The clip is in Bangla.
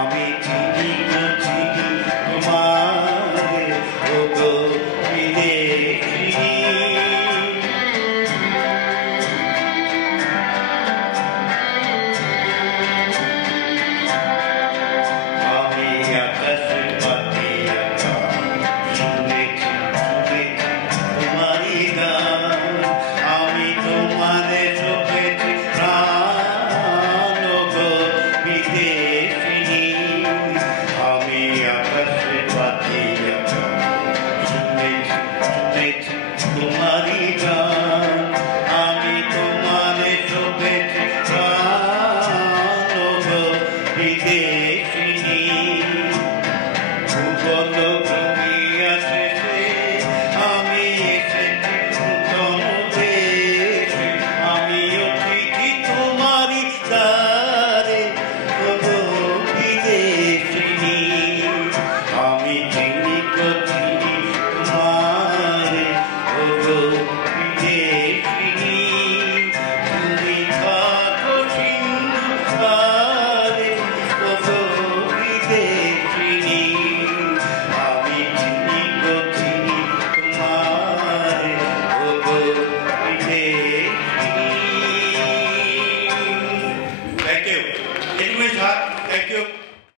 আমি চিনি তোমারে ওগো বিদেশিনী। আমি আকাশের পাখি শুনেছি তোমারই গান, আমি তোমারে চোখেছি প্রাণ গো বিদেশিনী। আমি আকাশের পাখি শুনেছি তোমারই গান, আমি তোমারে চোখেছি প্রাণ গো বিদেশিনী। ভুবন